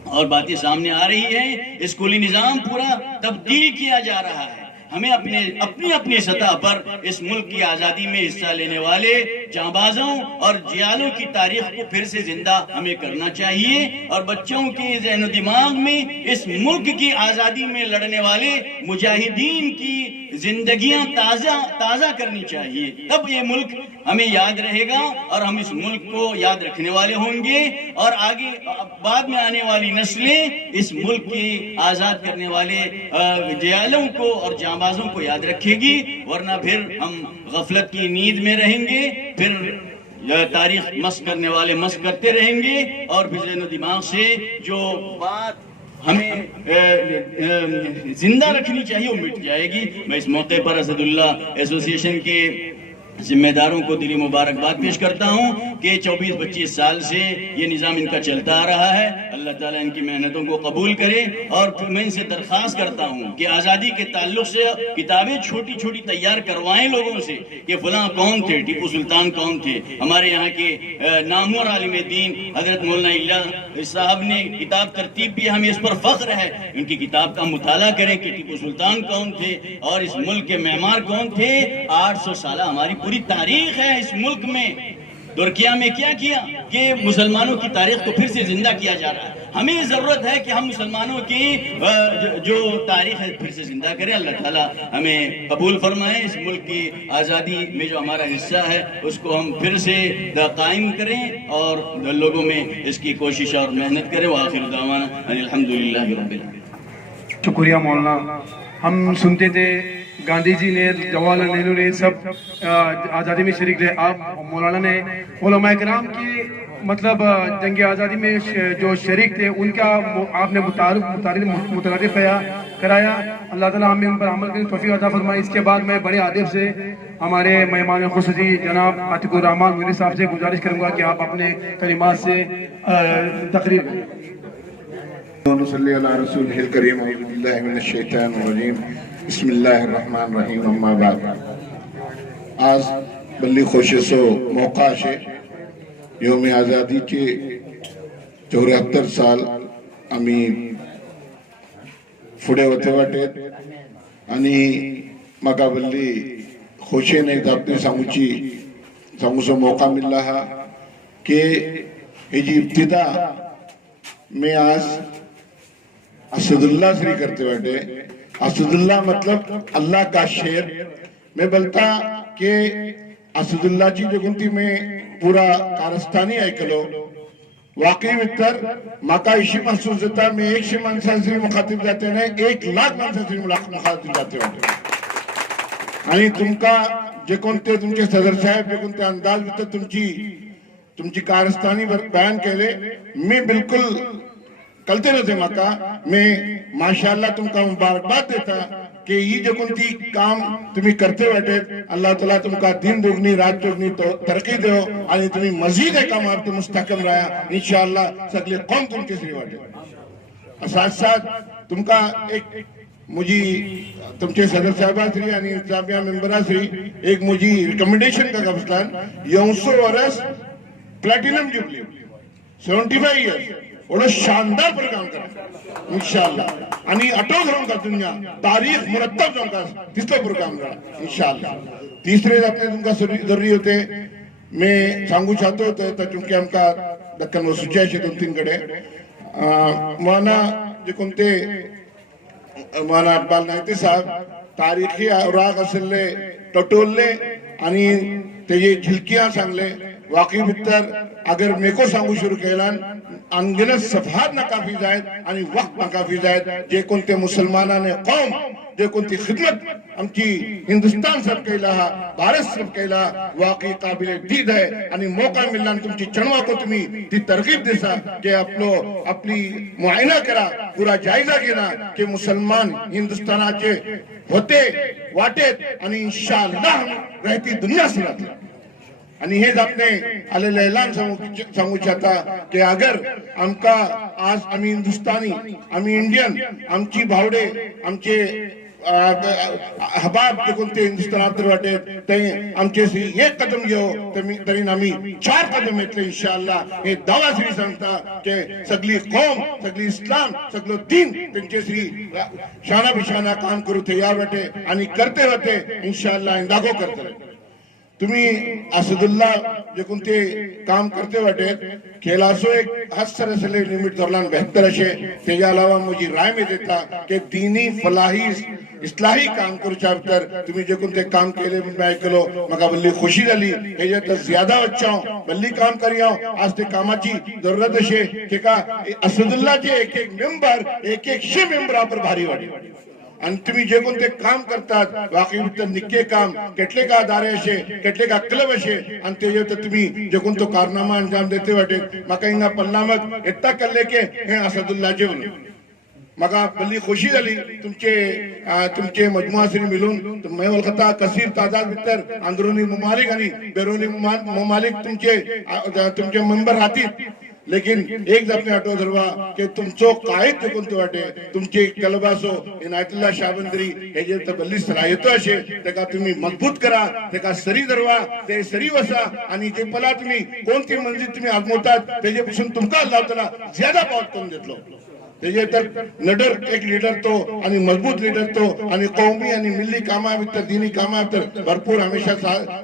اور باتیں سامنے آ رہی ہیں، اسکولی نظام پورا تبدیل کیا جا رہا ہے. ہمیں اپنی سطح پر اس ملک کی آزادی میں حصہ لینے والے جانبازوں اور جیالوں کی تاریخ کو پھر سے زندہ ہمیں کرنا چاہیے اور بچوں کے ذہن و دماغ میں اس ملک کی آزادی میں لڑنے والے مجاہدین کی زندگیاں تازہ کرنی چاہیے. تب یہ ملک ہمیں یاد رہے گا اور ہم اس ملک کو یاد رکھنے والے ہوں گے اور آگے بعد میں آنے والی نسلیں اس ملک کی آزاد کرنے والے جیالوں کو اور جانبازوں کو یاد رکھے گی. ورنہ پھر ہم غفلت کی نیند میں رہیں گے، پھر تاریخ مسخ کرنے والے مسخ کرتے رہیں گے اور پھر ذہن و دماغ سے جو بات ہمیں زندہ رکھنی چاہیے وہ مٹ جائے گی. میں اس موقع پر اسد اللہ ایسوسی ایشن کے ذمہ داروں کو دلی مبارکباد پیش کرتا ہوں کہ 24-25 سال سے یہ نظام ان کا چلتا آ رہا ہے. اللہ تعالیٰ ان کی محنتوں کو قبول کرے اور میں ان سے درخواست کرتا ہوں کہ آزادی کے تعلق سے کتابیں چھوٹی چھوٹی تیار کروائیں لوگوں سے کہ فلاں کون تھے، ٹیپو سلطان کون تھے. ہمارے یہاں کے نامور عالم دین حضرت مولانا اللہ صاحب نے کتاب ترتیب بھی، ہمیں اس پر فخر ہے. ان کی کتاب کا مطالعہ کریں کہ ٹیپو سلطان کون تھے اور اس ملک کے معمار کون تھے. 800 سالہ ہماری پوری تاریخ ہے اس ملک میں. ترکیہ میں کیا کیا کہ مسلمانوں کی تاریخ کو پھر سے زندہ کیا جا رہا ہے. ہمیں ضرورت ہے کہ ہم مسلمانوں کی جو تاریخ ہے پھر سے زندہ کریں. اللہ تعالیٰ ہمیں قبول فرمائے. اس ملک کی آزادی میں جو ہمارا حصہ ہے اس کو ہم پھر سے قائم کریں اور لوگوں میں اس کی کوشش اور محنت کریں. وآخر دعوانا الحمدللہ رب العالمین. شکریہ مولانا. ہم سنتے تھے گاندھی جی نے، جواہر لال نہرو نے سب آزادی میں شریک رہے. آپ مولانا نے علماء کرام کی مطلب جنگ آزادی میں جو شریک تھے ان کا آپ نے متعارف کرایا. اللہ تعالیٰ ہمیں ان پر عمل کرنے کی توفیق عطا فرمائے. اس کے بعد میں بڑے ادب سے ہمارے مہمان خصوصی جناب عتیق الرحمان مونی صاحب سے گزارش کروں گا کہ آپ اپنے کلمات سے تقریر کریں. ونصلي على رسوله الكريم أعوذ بالله من الشيطان الرجيم بسم الله الرحمن الرحيم أما بعد آج بلی خوشی سو موقع ہے یوم آزادی کے 74 سال आम्ही फुडे होते वाटेत आणि म्हाका बल्ली खोशेन एक आपली सांगूचो मौका मिलला हा कि हेजी इब्तिदा में आज असदुल्ला श्री करते वाटे असदुल्ला मतलब अल्लाह का शेर मैं बोलता कि असदुल्ला जी जो गुंती में पूरा कारस्तानी ऐकलो वाकई मित्र माका इशी महसूस होता मैं 100 माणसांशी मुखातिब जाते नाही 1,00,000 माणसांशी मुखातिब जाते वाटे आणि तुमका जे कोणते तुमचे सदर साहेब जे कोणते अंदाज होते तुमची कारस्तानी बयान केले मी बिल्कुल कलते नव्हते माका मैं माशाअल्लाह तुमका मुबारकबाद देता कि ये जो कोणती काम तुम्ही करते वाटे अल्लाह ताला तुमका दिन दुगनी रात दुगनी तरक्की दो आणि तुम्ही मजीद हे काम आपले मुस्तकम रहा इंशाअल्लाह सगळे कौम तुमचे श्री वाटे साथ साथ तुमका एक मुझी तुमचे सदर साहेबाश्री आणि जामिया मेंबराश्री एक मुझी रिकमेंडेशन का गफस्तान 900 वर्ष प्लॅटिनम जुबली 75 इयर्स और शानदार प्रोग्राम करा इंशाअल्लाह आणि अटो घरों का दुनिया तारीख मुरत्तब जों का तिसरे प्रोग्राम करा इंशाअल्लाह तीसरे अपने तुमका जरूरी होते मैं सांगू चाहतो तर चूंकि आमका दक्कन वसुचे अशे 2-3 कडे माना जे कोणते माना अकबाल नायते साहेब तारीखी औराक असले टटोलले आणि तेजे झिलकियां सांगले वाकई भितर अगर मेको सांगू शुरू केला अनगिनत सफहात नाकाफी आहेत आणि वक्त नाकाफी आहेत जे कोणते मुसलमानाने कौम जे कोणती खिदमत आमची हिंदुस्तान सब केला भारत सब केला वाकई काबिल दीद आहे आणि मौका मिळाला तुमची चणवा को तुम्ही ती तरकीब देसा की आपली मुआयना करा पूरा जायजा घेना की मुसलमान हिंदुस्थानाचे होते वाटेत आणि इंशाअल्लाह रहती दुनिया सुनात आणि हेच आपले आलेले ऐलान सांगू चाहता कि अगर आमका आज आम्ही हिंदुस्तानी आम्ही इंडियन आमची भावडे आमचे हबाब जे कोणते हिंदुस्थानात वाटे ते आमचेशी एक कदम घेऊ तरी आम्ही 4 कदम घेतले इंशाअल्लाह हे दावा श्री सांगता की सगळी कौम सगळी इस्लाम सगळं दीन त्यांचे श्री शाना बिशाना काम करू तयार वाटे आणि करते होते इंशाअल्लाह इंदागो करते तुम्ही असदुल्ला जे कोणते काम करते वाटे खेलासो एक हसर असले लिमिट दरलान बेहतर असे त्याच्या अलावा मुझी राय में देता कि दीनी फलाही इस्लाही काम करूच्या तर तुम्ही जे कोणते काम केले मी ऐकलो मका बल्ली खुशी झाली हे तर ज्यादा अच्छा बल्ली काम करिया आज ते कामाची जरूरत असे की का असदुल्लाचे एक मेंबर एक मेंबर पर भारी वाटे आणि तुम्ही जे कोणते काम करतात वाकई भितर निक्के काम केटले का दारे असे केटले का क्लब असे आणि ते तुम्ही जे कोणतो कारनामा अंजाम देते वाटे माका हिंगा पल्लामक इत्ता कल्ले के हे असदुल्लाचे म्हणून मगा बल्ली खुशी झाली तुमचे मजमुआ श्री मिलून मैं वलखता कसीर तादाद भितर अंदरूनी ममालिक आणि बैरूनी ममालिक तुमचे मेंबर राहतील लेकिन एक अपने आठो धरवा कि तुमचो कायद कोणते वाटे तुमचे कलबासो इनायतुल्लाह शाबंदरी हे जे बल्ली सलाहियतो असे तेका तुम्ही मजबूत करा तेका सरी धरवा ते सरी वसा आणि जे पला तुम्ही कोणती मंजिल तुम्ही आजमवतात त्याच्यापासून तुमका अल्लाह ताला ज्यादा पावत करून देतलो त्याचे तर नडर एक लीडर तो आणि मजबूत लीडर तो आणि कौमी आणि मिल्ली कामा भितर दीनी कामा भितर भरपूर हमेशा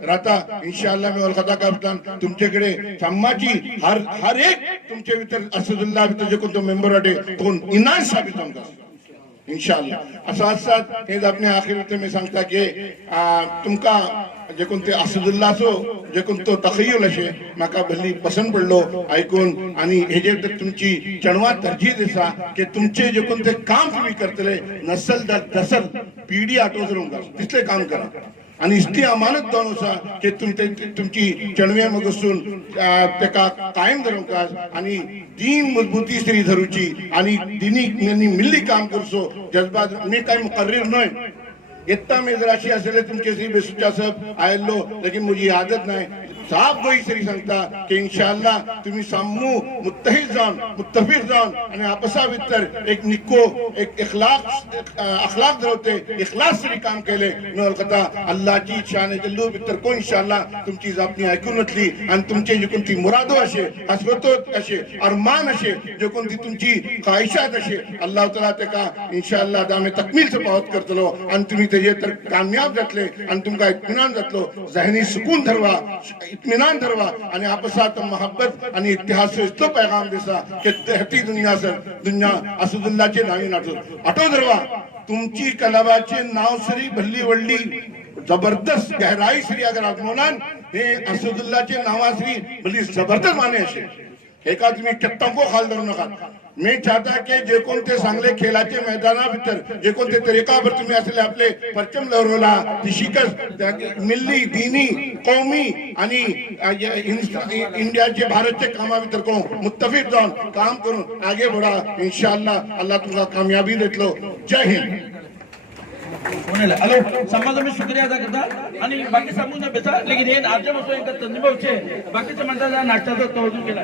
राहता इंशाअल्लाह मी वलखता करतान तुमच्याकडे सम्माची हर एक तुमचे भितर असदुल्लाह भितर जे कोणतो मेंबर वाटे तो इनाम साबित होता इंशाअल्लाह साथ हे आपल्या आखिर मी सांगता की तुमका जे कोणते असदुल्लाहचो जे कोणतो तखय्युल असे म्हाका भल्ली पसंत पडलो ऐकून आणि हे जे तुमची चणवा तरजीह दिसा की तुमचे जे कोणते काम तुम्ही करतले नसल दर दसल पिढी आठवून तिसले काम करा आणि इस्ती अमानत दोन असा की तुमची चणव्या मग असून तेका कायम धरूंका आणि दीन मजबूती श्री धरूची आणि दिनी मिल्ली काम करसो जज्बात मी काय मुकर्रीर नाही इतना में जराशी असले तुमचे श्री बेसुचा सब आयलो लेकिन मुझे आदत नहीं साफ गोई सरी सांगता की इंशाअल्लाह तुम्ही सामू मुत्तहिद जावन मुत्तफिक जावन आणि आपसा भितर एक निको एक अखलाक धरवते इखलास सरी काम केले नो अलकता अल्लाहची शान जल्लू भितर को इंशाअल्लाह तुमची जापणी ऐकून वतली आणि तुमचे जे कोणती मुरादो अशे हसरतो अशे अरमान अशे जे कोणती तुमची ख्वाहिशात अशे अल्लाह ताला तेका इंशाअल्लाह दामे तकमील से पावत करतलो आणि तुम्ही तेजे तर कामयाब जातले आणि तुमका इत्मिनान जातलो जहनी सुकून धरवा इत्मिनान धरवा आणि आपसात मोहब्बत आणि इतिहास से इस्तो पैगाम देसा कि तेहती दुनिया से दुनिया असदुल्लाहचे नावी नाटो आठो धरवा तुमची कलाबाचे नाव सरी भल्ली वडली जबरदस्त गहराई सरी अगर आगमनान हे असदुल्लाहचे नावासरी भली जबरदस्त माने अशे एका तुम्ही कित्तांको खाल धरू नका मी चाहता की जे कोणते चांगले खेळाचे मैदाना भितर जे कोणते तरीकावर तुम्ही असले आपले परचम लहरवला ती शिकस्त मिल्ली दीनी कौमी आणि इंडियाचे भारतचे कामा भितर को मुत्तफिक जाऊन काम करून आगे बढ़ा इंशाअल्लाह अल्लाह तुमका कामयाबी देतलो जय हिंद हेलो समाज में शुक्रिया अदा करता आणि बाकी समूह ने बेचा लेकिन हे आजच्या बसून एक तंजीम होचे बाकीचे मंडळाला नाश्त्याचा तवजूह केला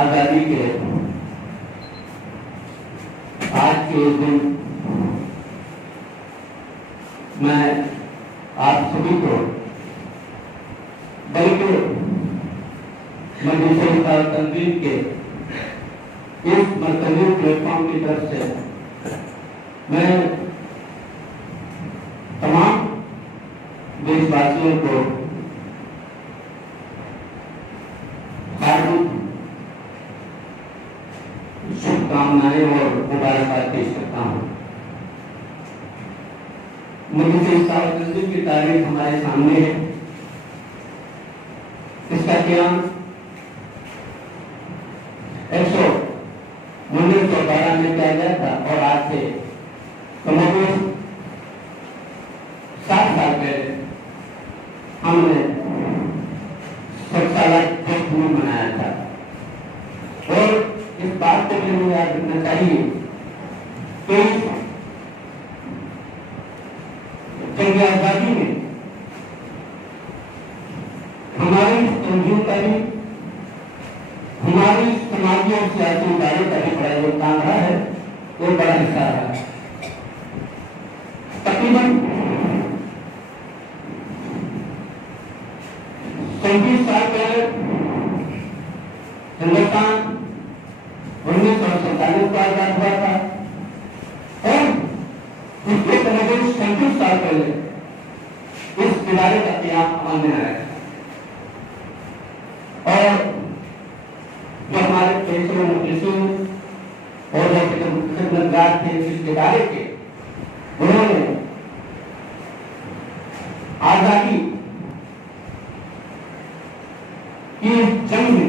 आजादी के आज के दिन मैं आप सभी को बल्कि मजलिस तंजीम के इस मरकजी प्लेटफॉर्म की तरफ से मैं तमाम देशवासियों को शुभकामनाएं और मुबारकबाद पेश करता हूँ। मजलिस तंजीम की तारीख हमारे सामने है। इसका क्याम 1912 में किया गया था और आज से करीब 60 साल पहले हमने 60 साल जश्न मनाया था। और इस बात को भी हमें याद रखना चाहिए कि जंग आजादी में हमारी तंजीम का भी हमारी समाजी और सियासी इदारे का भी बड़ा योगदान रहा है और बड़ा हिस्सा रहा है। तकरीबन 37 साल पहले हिंदुस्तान 1947 को आजाद हुआ था और इसके करीब 37 साल पहले इस इदारे का क्याम अमल में आया और जो हमारे पेशे मुखलिसूं और जो खिदमतगार थे इस इदारे के उन्होंने आजादी की जंग में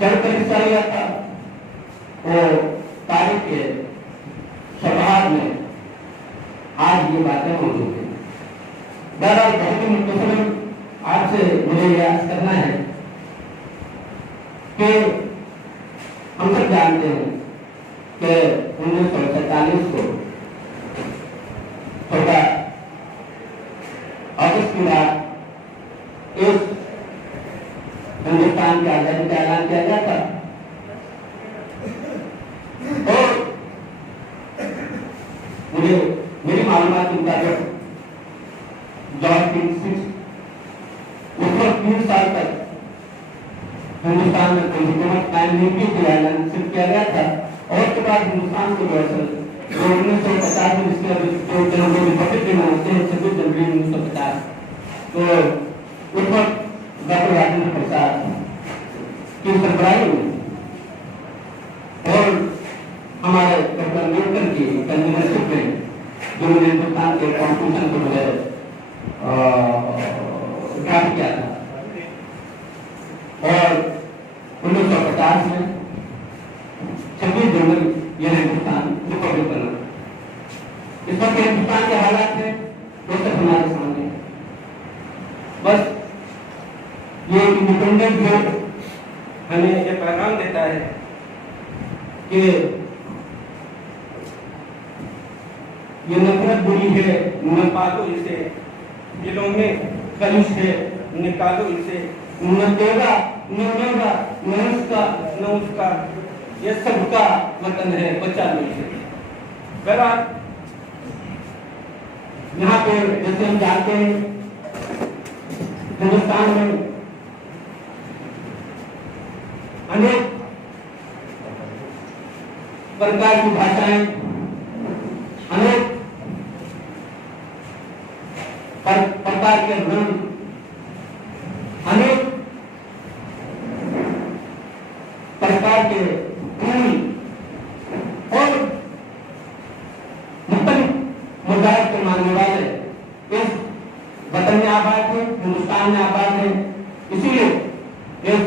चढ़कर हिस्सा लिया था। वो तारीख के सभाग में आज ये बातें मौजूद है। बहरहाल बहुत ही मुख्तसरन आपसे मुझे याद करना है कि ہم سب جانتے ہیں کہ 1947 کو 14 اگست کی رات اس ہندوستان کی آزادی کا اعلان کیا گیا تھا اور میری معلومات کے مطابق جارج کنگ اس وقت 3 سال تک ہندوستان میں کوئی حکومت قائم نہیں کی اعلان صرف کیا گیا تھا اور اس کے بعد ہندوستان کو دراصل 1950 میں اس کے جو جنوبی ریپبلک ڈے مناتے ہیں 26 جنوری 1950 تو اس وقت ڈاکٹر راجندر پرساد کی سربراہی میں اور ہمارے ڈاکٹر امبیڈکر کی کنوینرشپ میں جنہوں نے ہندوستان کے کانسٹیٹیوشن کو جو ہے ڈرافٹ کیا تھا اور 1950 میں 26 جنوری یہ ہندوستان ریپبلک بنا. اس وقت ہندوستان کے حالات ہیں وہ سب ہمارے سامنے ہیں. بس یہ انڈیپینڈنٹ جو ہمیں یہ پیغام دیتا ہے کہ یہ نفرت بری ہے نہ پالو اسے دلوں میں خلوص ہے نکالو اسے نہ تیرا نہ میرا نہ اس کا نہ اس کا یہ سب کا وطن ہے بچا لو اسے. بہرحال یہاں پہ جیسے ہم جانتے ہیں ہندوستان میں انیک پرکار کی بھاشائیں انیک پرکار کے رنگ انیک پرکار کے پھول اور مختلف مذاہب کے ماننے والے اس وطن میں آباد ہیں ہندوستان میں آباد ہیں. اسی لیے اس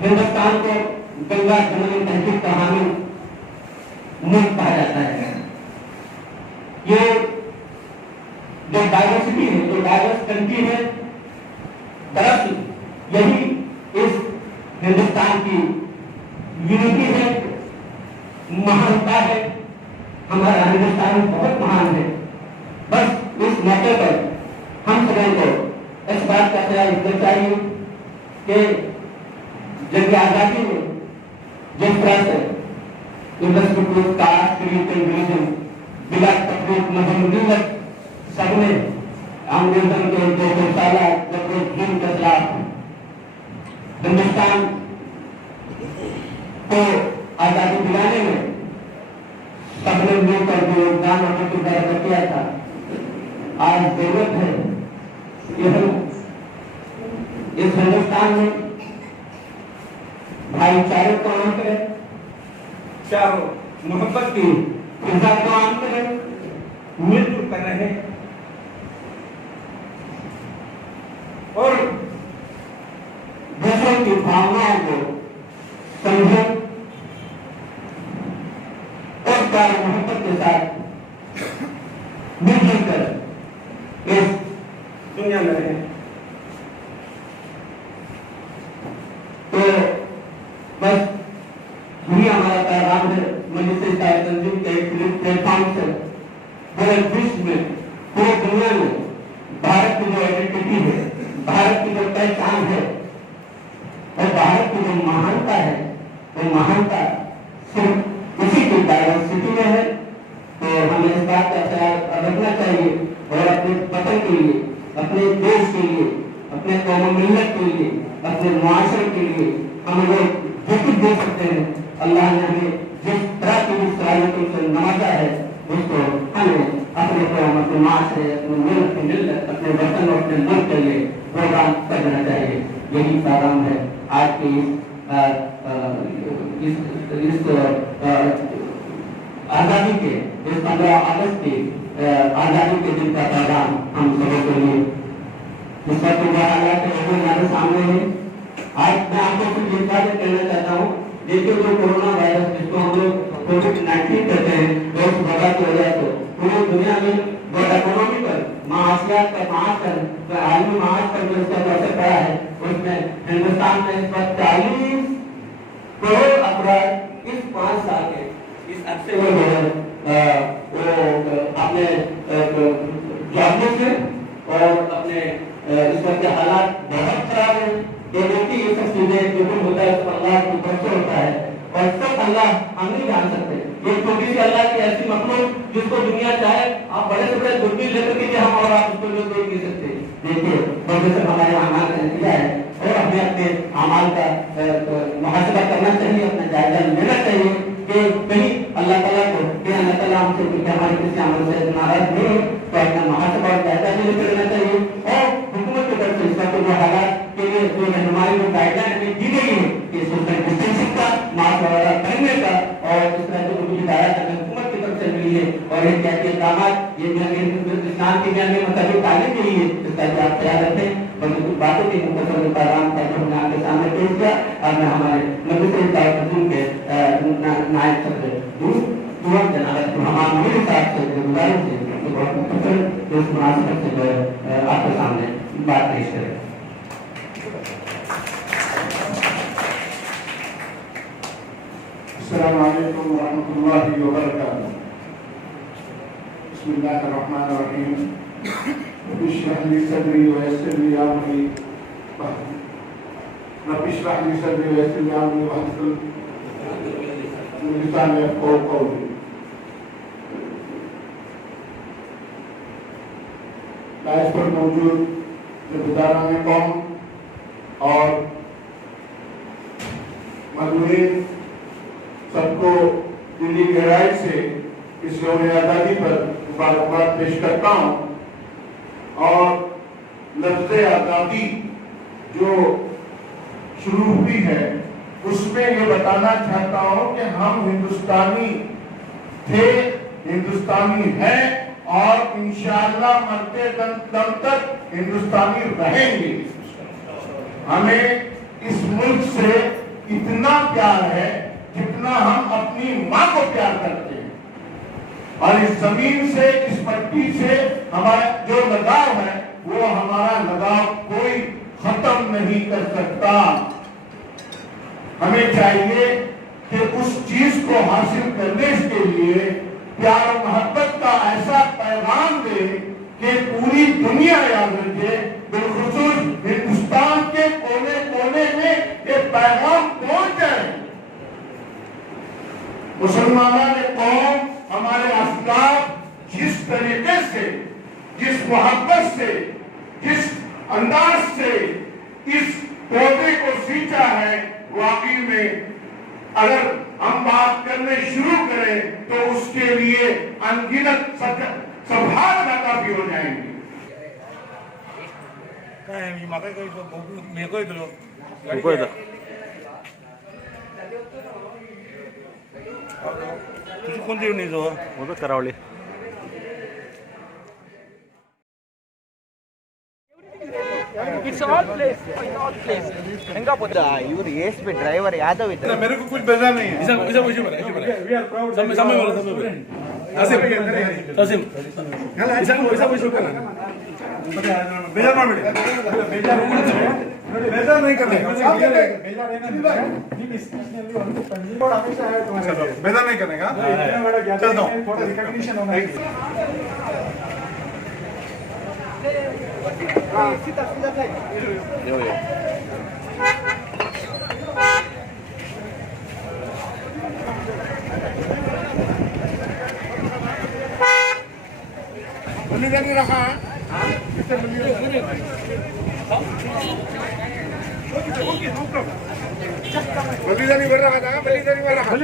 ہندوستان کو گنگا جمنی تہذیب کا حامل ملک کہا جاتا ہے. یہ جو ڈائیورسٹی ہے جو ڈائیورس کنٹری ہے دراصل یہی اس ہندوستان کی یونٹی ہے مہانتا ہے. ہمارا ہندوستان بہت مہان ہے. بس اس موقع پر ہم سبھی کو اس بات کا خیال رکھنا چاہیے کہ جنگ آزادی میں جس طرح سے انڈسٹریل کاسٹ ریلیجن ریلیجن بلا تفریق مذہب ملت سب نے انگریزوں کے 200 سالہ جبرجستین کے خلاف ہندوستان کو آزادی دلانے میں سب نے مل کر جو یوگدان اور کی برکت کیا تھا آج ضرورت ہے کہ ہم اس ہندوستان میں بھائی چارے کو عام کریں چاروں محبت کی فضا کو عام کریں مل جل کر رہیں اور دوسروں کی بھاوناؤں کو سمجھیں اور پیار محبت کے ساتھ مل جل کر اس دنیا میں رہیں. تو بس یہی ہمارا پیغام ہے مجلس اتحاد تنظیم کے ایک پلیٹ فارم سے پورے وشو میں پورے دنیا میں بھارت کی جو آئیڈینٹی ہے بھارت کی جو پہچان ہے اور بھارت کی جو مہانتا ہے وہ مہانتا صرف اسی کی ڈائیورسٹی میں ہے. تو ہمیں اس بات کا خیال رکھنا چاہیے اور اپنے وطن کے لیے اپنے دیش کے لیے اپنے قوم و ملت کے لیے اپنے معاشرے کے لیے ہم لوگ جو کچھ دے سکتے ہیں اللہ نے ہمیں جس طرح کی صلاحیتوں سے نوازا ہے اس کو ہمیں اپنے قوم اپنے معاشرے اپنے ملک کی ملت اپنے وطن اور اپنے ملک کے لیے پروگرام کرنا چاہیے. یہی پیغام ہے آج کی اس آزادی کے اس 15 اگست کی آزادی کے دن کا پیغام ہم سبوں کے لیے. اس وقت جو حالات ہمارے سامنے ہیں آج میں آپ کو کچھ باتیں کہنا چاہتا ہوں. دیکھیے جو کورونا وائرس جس کو ہم لوگ کووڈ-19 کہتے ہیں وہ اس وبا کی وجہ سے پوری دنیا میں وہ اکنامی پر معاشیات پر معاش پر عالمی معاش پر جو اس کا اثر پڑا ہے اس میں ہندوستان میں اس وقت 40 करोड़ अफराद इस 5 साल के इस अरसे में जो है वो अपने जॉबलेस है और अपने इस वक्त के हालात बहुत खराब है। ये देखिए ये सब चीजें जो कुछ होता है सब अल्लाह की तरफ से होता है और सब अल्लाह हम नहीं जान सकते। ये छोटी सी अल्लाह की ऐसी मखलूक जिसको दुनिया चाहे आप बड़े से बड़े दूरबीन लेकर के हम और आप उसको जो देख नहीं सकते। देखिए प्रोफेसर हमारे अमाल का नतीजा है और हमें अपने अमाल का मुहासबा करना चाहिए, अपना जायजा लेना चाहिए कि कहीं अल्लाह ताला को कि अल्लाह ताला हमसे क्योंकि हमारे किसी अमल से नाराज नहीं है तो अपना मुहासबा और जायजा लेना चाहिए और हुकूमत की तरफ से इस वक्त जो हालात के लिए जो रहनुमाई जो गाइडलाइन हमें दी गई है कि सोशल डिस्टेंसिंग का मास्क वगैरह पहनने का और इस तरह से उनकी हिदायत हमें हुकूमत की तरफ से मिली है और ये कहते इक़ामत ये इस्लाम की ज्ञान में मतलब तालीम के लिए इसका भी आप ख्याल रखें। बल्कि कुछ बातें भी मुख्तसर पैगाम का जो हमने आपके सामने पेश किया और मैं हमारे मजलिस के नायब सदर दुआ जनाब हमारे मेरे साथ से गुजारिश है तो बहुत मुख्तसर इस मुनासिबत से जो है आपके सामने बात पेश करें। अस्सलामु अलैकुम व रहमतुल्लाहि व बरकातुहू। बिस्मिल्लाहिर रहमानिर रहीम। रब्बि इश्रह ली सदरी व यस्सिर ली अमरी रब्बि इश्रह ली सदरी व यस्सिर ली अमरी वहलुल मिन लिसानी यफ्क़हू क़ौली। लाइफ पर मौजूद रिश्तेदारान कौम और मजदूरीन सबको दिल्ली गहराई से इस यौम आज़ादी पर मुबारकबाद पेश करता हूँ और लफ्ज़ आज़ादी जो शुरू हुई है उसमें ये बताना चाहता हूँ कि हम हिंदुस्तानी थे, हिंदुस्तानी हैं और इंशाअल्लाह मरते दम तक हिंदुस्तानी रहेंगे। हमें इस मुल्क से इतना प्यार है जितना हम अपनी माँ को प्यार करते हैं और इस जमीन से इस पट्टी से हमारा जो लगाव है वो हमारा लगाव कोई खत्म नहीं कर सकता। हमें चाहिए कि उस चीज को हासिल करने के लिए प्यार और मोहब्बत का ऐसा पैगाम दे कि पूरी दुनिया याद रखे, बिलखुसूस हिंदुस्तान के कोने कोने में ये पैगाम पहुंच जाए। मुसलमानों ने कौम हमारे अफगान जिस तरीके से, जिस मोहब्बत से, जिस अंदाज से इस पौधे को सींचा है, वाकई में अगर हम बात करने शुरू करें तो उसके लिए अनगिनत सभाएं काफी हो जाएंगी। तुझी कोणती येऊन येतो होतं करावले It's all place. It's all place. Henga pota. You race पे ड्राइवर यादव इधर। मेरे को कुछ बेजा नहीं है। इसा मुझे बोला। समय बोला। आसिम इसा मुझे बोला। बेजा ना बेटे। बेजा नहीं करने। बेजा नहीं करने का। चल दो। रिकॉग्निशन होना है। बलिदानी रखा बलिदानी भर रहा था, बलिदानी भर रहा था।